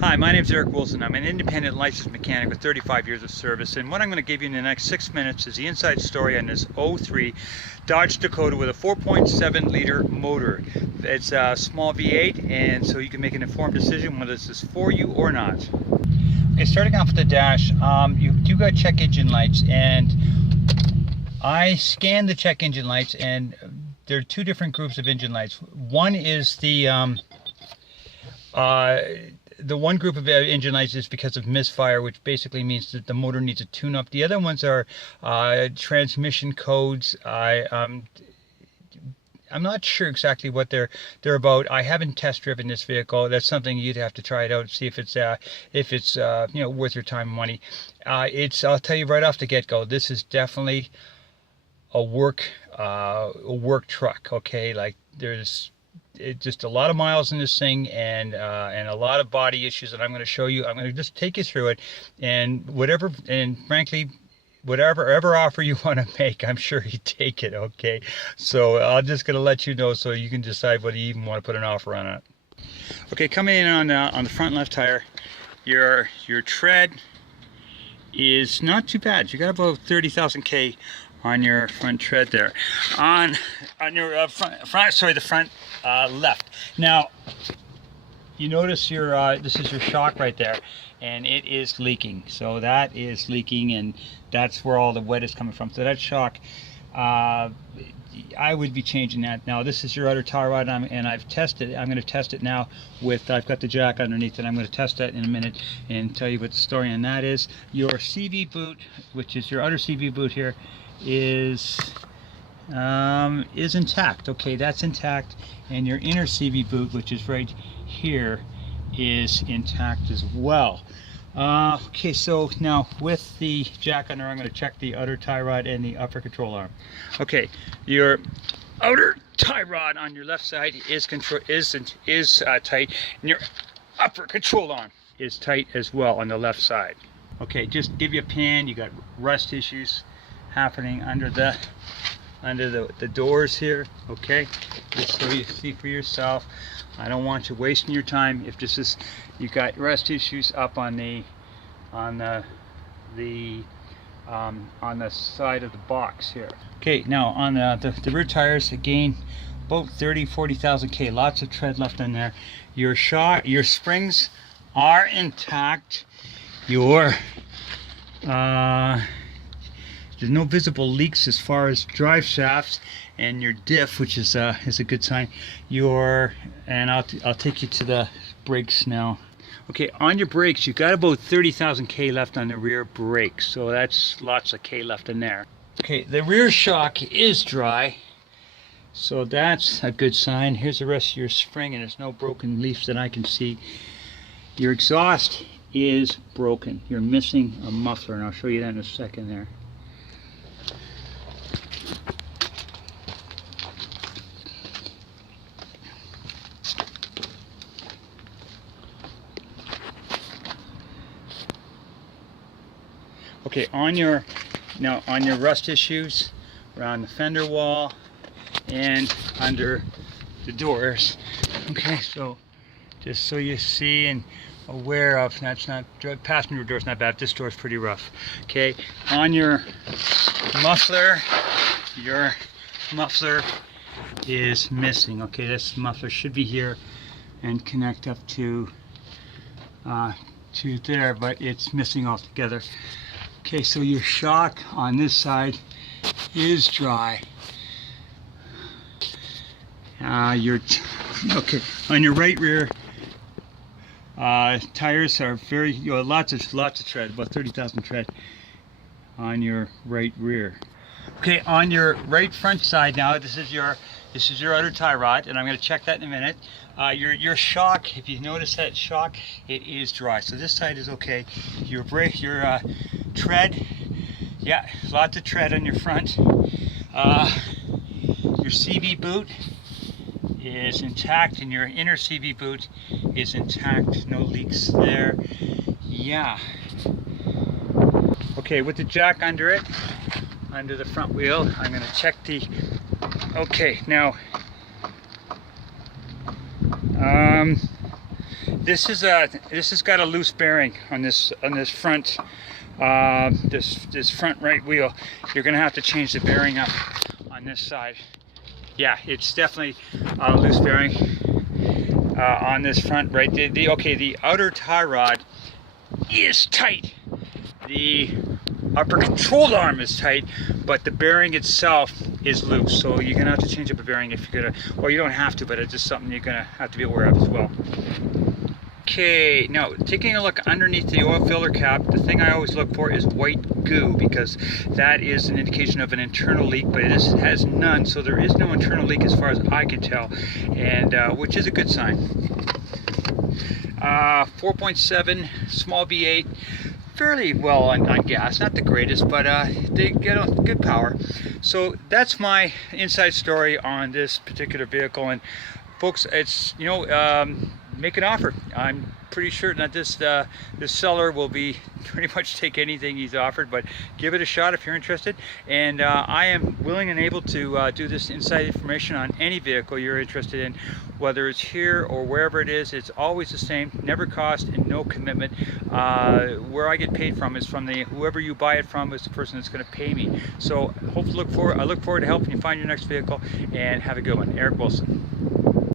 Hi, my name is Eric Wilson. I'm an independent licensed mechanic with 35 years of service, and what I'm going to give you in the next 6 minutes is the inside story on this '03 Dodge Dakota with a 4.7 liter motor. It's a small V8, and so you can make an informed decision whether this is for you or not. Okay, starting off with the dash, you do got check engine lights, and I scanned the check engine lights, and there are two different groups of engine lights. One is the one group of engine lights is because of misfire, which basically means that the motor needs a tune-up. The other ones are transmission codes. I'm not sure exactly what they're about. I haven't test driven this vehicle. That's something you'd have to try it out and see if it's you know, worth your time and money. I'll tell you right off the get-go, this is definitely a work truck. Okay, like there's just a lot of miles in this thing, and a lot of body issues that I'm going to show you. I'm going to just take you through it, and frankly, whatever offer you want to make, I'm sure he'd take it. Okay, so I'm just going to let you know so you can decide whether you even want to put an offer on it. Okay, coming in on the front left tire, your tread is not too bad. You got about 30,000 K on your front tread there. On your the front left. Now, you notice this is your shock right there, and it is leaking. So that is leaking, and that's where all the wet is coming from. So that shock, I would be changing that. Now, this is your outer tie rod, and I've tested it. I'm going to test it now with, I've got the jack underneath it. I'm going to test that in a minute and tell you what the story on that is. Your CV boot, which is your outer CV boot here, is intact. Okay, that's intact, and your inner CV boot, which is right here, is intact as well. Okay, so now with the jack under, I'm going to check the outer tie rod and the upper control arm. Okay, your outer tie rod on your left side is tight, and your upper control arm is tight as well on the left side. Okay, just to give you a pan, you got rust issues happening under the doors here. Okay, just so you see for yourself. I don't want you wasting your time. If this is, you got rust issues up on the side of the box here. Okay, now on the rear tires, again, about 40,000 K. Lots of tread left in there. Your springs are intact. There's no visible leaks as far as drive shafts, and your diff, which is a good sign. And I'll take you to the brakes now. Okay, on your brakes, you've got about 30,000 K left on the rear brakes, so that's lots of K left in there. Okay, the rear shock is dry, so that's a good sign. Here's the rest of your spring, and there's no broken leaves that I can see. Your exhaust is broken. You're missing a muffler, and I'll show you that in a second there. Okay, on your rust issues around the fender wall and under the doors. Okay, so just so you see and aware of, that's not, passenger door's not bad, this door's pretty rough. Okay, on your muffler is missing. Okay, this muffler should be here and connect up to there, but it's missing altogether. Okay, so your shock on this side is dry. Okay, on your right rear, tires are very, lots of tread, about 30,000 tread on your right rear. Okay, on your right front side now, this is your outer tie rod, and I'm going to check that in a minute. Your shock, if you notice that shock, it is dry. So this side is okay. Your tread, yeah, lots of tread on your front. Your CV boot is intact, and your inner CV boot is intact. No leaks there. Yeah. Okay, with the jack under it, under the front wheel, I'm going to check the. Okay, now This has got a loose bearing on this front this front right wheel. You're gonna have to change the bearing up on this side. Yeah, it's definitely a loose bearing on this front right. The outer tie rod is tight. The upper control arm is tight, but the bearing itself is loose. So you're gonna have to change up a bearing if you're gonna, or you don't have to, but it's just something you're gonna have to be aware of as well. Okay, now taking a look underneath the oil filter cap, the thing I always look for is white goo, because that is an indication of an internal leak, but it has none, so there is no internal leak as far as I can tell, and which is a good sign. 4.7 small V8, fairly well on gas, not the greatest, but they get good power. So that's my inside story on this particular vehicle, and folks, it's, you know, make an offer. I'm pretty sure that this seller will be pretty much take anything he's offered, but give it a shot if you're interested. And I am willing and able to do this inside information on any vehicle you're interested in, whether it's here or wherever it is. It's always the same, never cost and no commitment. Where I get paid from is from whoever you buy it from is the person that's going to pay me. So I look forward to helping you find your next vehicle, and have a good one. Eric Wilson.